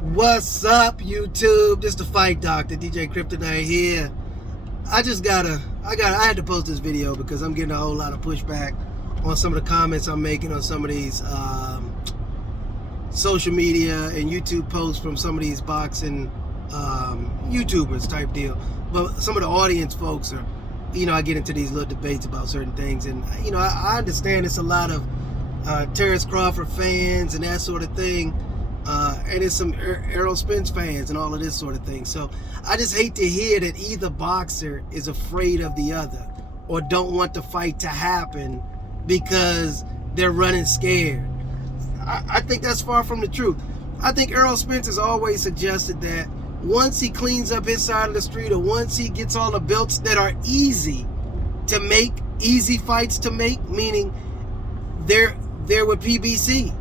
What's up, YouTube? This the Fight Doctor, DJ Kryptonite here. I had to post this video because I'm getting a whole lot of pushback on some of the comments I'm making on some of these social media and YouTube posts from some of these boxing YouTubers type deal. But some of the audience folks are, I get into these little debates about certain things, and I understand it's a lot of Terrance Crawford fans and that sort of thing. And it's some Errol Spence fans and all of this sort of thing. So I just hate to hear that either boxer is afraid of the other or don't want the fight to happen because they're running scared. I think that's far from the truth. I think Errol Spence has always suggested that once he cleans up his side of the street, or once he gets all the belts that are easy to make, easy fights to make, meaning they're with PBC.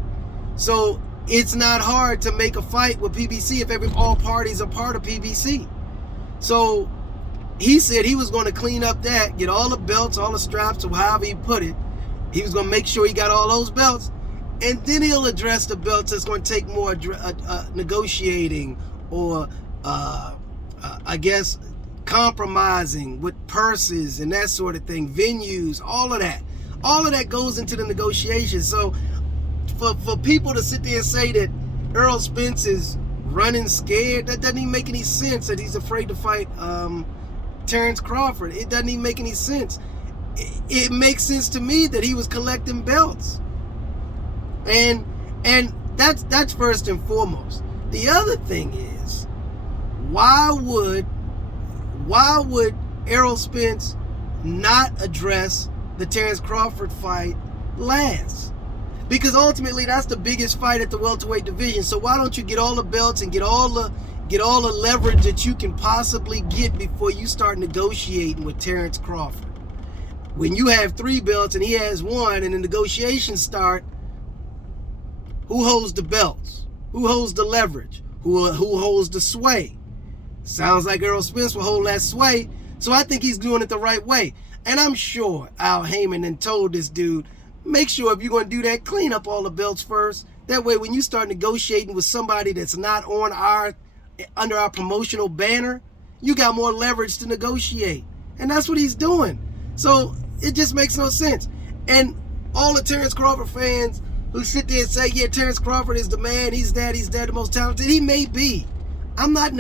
So it's not hard to make a fight with PBC if all parties are part of PBC. So he said he was going to clean up that, get all the belts, all the straps, or however he put it. He was going to make sure he got all those belts, and then he'll address the belts that's going to take more negotiating or, I guess, compromising with purses and that sort of thing, venues, all of that. All of that goes into the negotiation. So for people to sit there and say that Errol Spence is running scared, that doesn't even make any sense, that he's afraid to fight Terrance Crawford. It doesn't even make any sense. It makes sense to me that he was collecting belts. And that's first and foremost. The other thing is, why would Errol Spence not address the Terrance Crawford fight last? Because ultimately that's the biggest fight at the welterweight division. So why don't you get all the belts and get all the leverage that you can possibly get before you start negotiating with Terrance Crawford? When you have 3 belts and he has 1, and the negotiations start, who holds the belts? Who holds the leverage? Who holds the sway? Sounds like Errol Spence will hold that sway. So I think he's doing it the right way. And I'm sure Al Heyman then told this dude, make sure if you're going to do that, clean up all the belts first. That way, when you start negotiating with somebody that's not under our promotional banner, you got more leverage to negotiate. And that's what he's doing. So it just makes no sense. And all the Terrance Crawford fans who sit there and say, yeah, Terrance Crawford is the man, he's that, the most talented. He may be. I'm not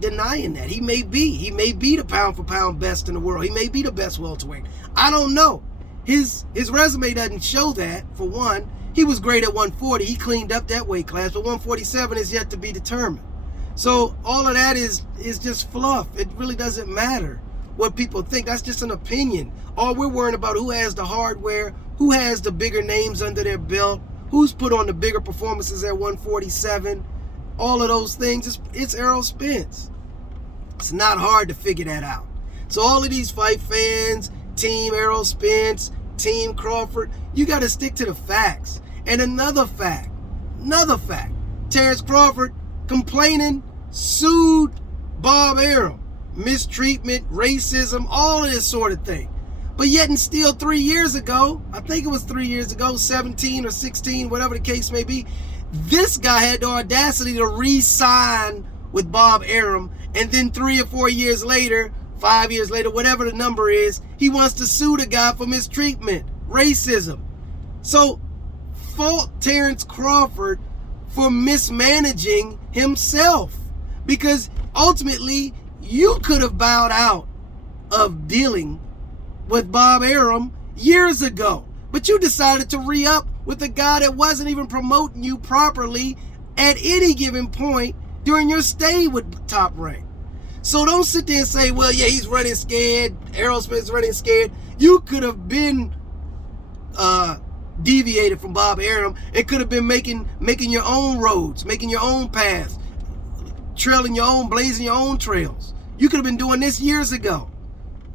denying that. He may be the pound for pound best in the world. He may be the best welterweight. I don't know. His resume doesn't show that, for one. He was great at 140. He cleaned up that weight class, but 147 is yet to be determined. So all of that is just fluff. It really doesn't matter what people think. That's just an opinion. All we're worrying about who has the hardware, who has the bigger names under their belt, who's put on the bigger performances at 147. All of those things, it's Errol Spence. It's not hard to figure that out. So all of these fight fans, Team Errol Spence, Team Crawford, you got to stick to the facts. And another fact, Terrance Crawford complaining, sued Bob Arum. Mistreatment, racism, all of this sort of thing. But yet and still 3 years ago, I think it was 3 years ago, 17 or 16, whatever the case may be, this guy had the audacity to re-sign with Bob Arum, and then 3 or 4 years later, 5 years later, whatever the number is, he wants to sue the guy for mistreatment, racism. So, fault Terrance Crawford for mismanaging himself. Because ultimately, you could have bowed out of dealing with Bob Arum years ago. But you decided to re-up with a guy that wasn't even promoting you properly at any given point during your stay with Top Rank. So don't sit there and say, well, yeah, he's running scared. Errol Spence is running scared. You could have been deviated from Bob Arum and could have been making your own roads, making your own paths, blazing your own trails. You could have been doing this years ago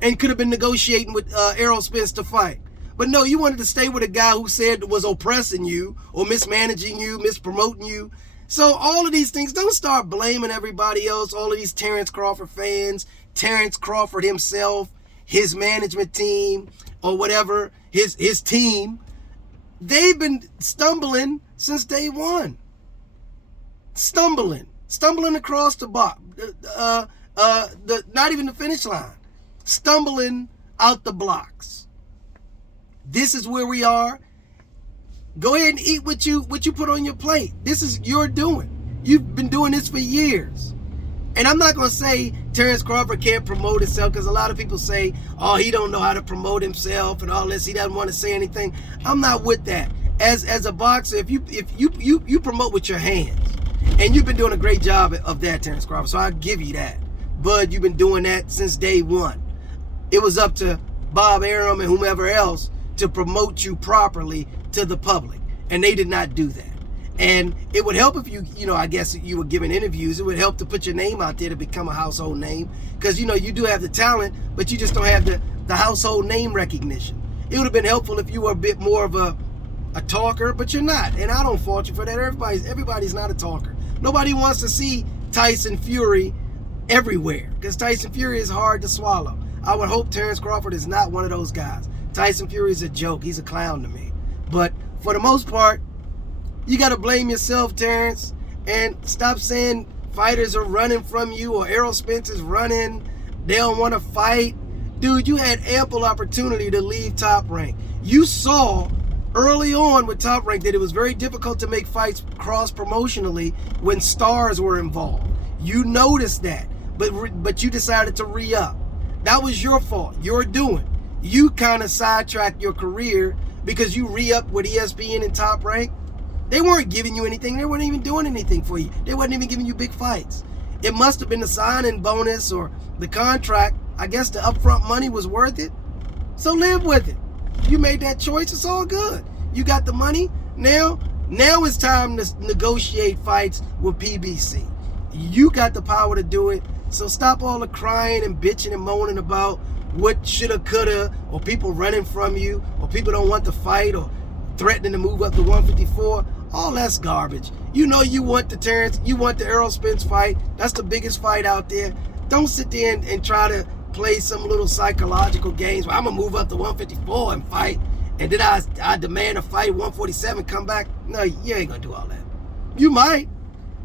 and could have been negotiating with Errol Spence to fight. But no, you wanted to stay with a guy who said was oppressing you or mismanaging you, mispromoting you. So all of these things, don't start blaming everybody else, all of these Terrance Crawford fans, Terrance Crawford himself, his management team, or whatever, his team. They've been stumbling since day one. Stumbling. stumbling across the box, not even the finish line, stumbling out the blocks. This is where we are. Go ahead and eat what you put on your plate. This is your doing. You've been doing this for years. And I'm not going to say Terrance Crawford can't promote himself, because a lot of people say, oh, he don't know how to promote himself and all this. He doesn't want to say anything. I'm not with that. As a boxer, if you promote with your hands, and you've been doing a great job of that, Terrance Crawford, so I'll give you that. Bud, you've been doing that since day one. It was up to Bob Arum and whomever else to promote you properly to the public, and they did not do that. And it would help if I guess you were giving interviews. It would help to put your name out there to become a household name, because you do have the talent, but you just don't have the household name recognition. It would have been helpful if you were a bit more of a talker, but you're not, and I don't fault you for that. Everybody's not a talker. Nobody wants to see Tyson Fury everywhere, because Tyson Fury is hard to swallow. I would hope Terrance Crawford is not one of those guys. Tyson Fury is a joke. He's a clown to me. But for the most part, you got to blame yourself, Terrance, and stop saying fighters are running from you or Errol Spence is running. They don't want to fight. Dude, you had ample opportunity to leave Top Rank. You saw early on with Top Rank that it was very difficult to make fights cross-promotionally when stars were involved. You noticed that, but you decided to re-up. That was your fault. Your doing. You kind of sidetracked your career because you re-upped with ESPN and Top Rank. They weren't giving you anything. They weren't even doing anything for you. They wasn't even giving you big fights. It must have been the signing bonus or the contract. I guess the upfront money was worth it. So live with it. You made that choice. It's all good. You got the money. Now it's time to negotiate fights with PBC. You got the power to do it. So stop all the crying and bitching and moaning about what shoulda, coulda, or people running from you, or people don't want to fight, or threatening to move up to 154. All that's garbage. You want the Errol Spence fight. That's the biggest fight out there. Don't sit there and try to play some little psychological games where I'm gonna move up to 154 and fight, and then I demand a fight at 147, come back. No, you ain't gonna do all that. You might,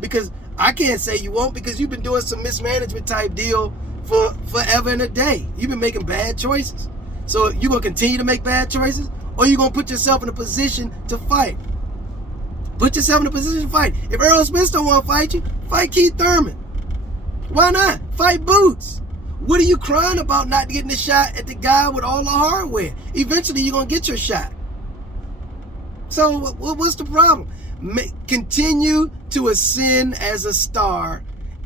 because I can't say you won't, because you've been doing some mismanagement type deal for forever and a day. You've been making bad choices. So you gonna continue to make bad choices, or you gonna put yourself in a position to fight? Put yourself in a position to fight. If Errol Spence don't want to fight you, fight Keith Thurman. Why not? Fight Boots. What are you crying about not getting a shot at the guy with all the hardware? Eventually you're gonna get your shot. So what's the problem? Continue to ascend as a star,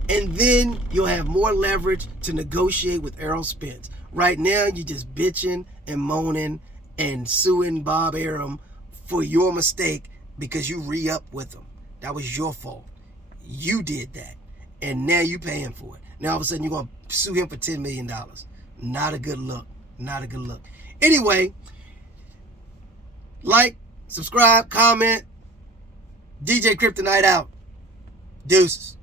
and then you'll have more leverage to negotiate with Errol Spence. Right now, you're just bitching and moaning and suing Bob Arum for your mistake because you re-upped with him. That was your fault. You did that, and now you're paying for it. Now all of a sudden you're going to sue him for $10 million. Not a good look. Not a good look. Anyway, like, subscribe, comment. DJ Kryptonite out. Deuces.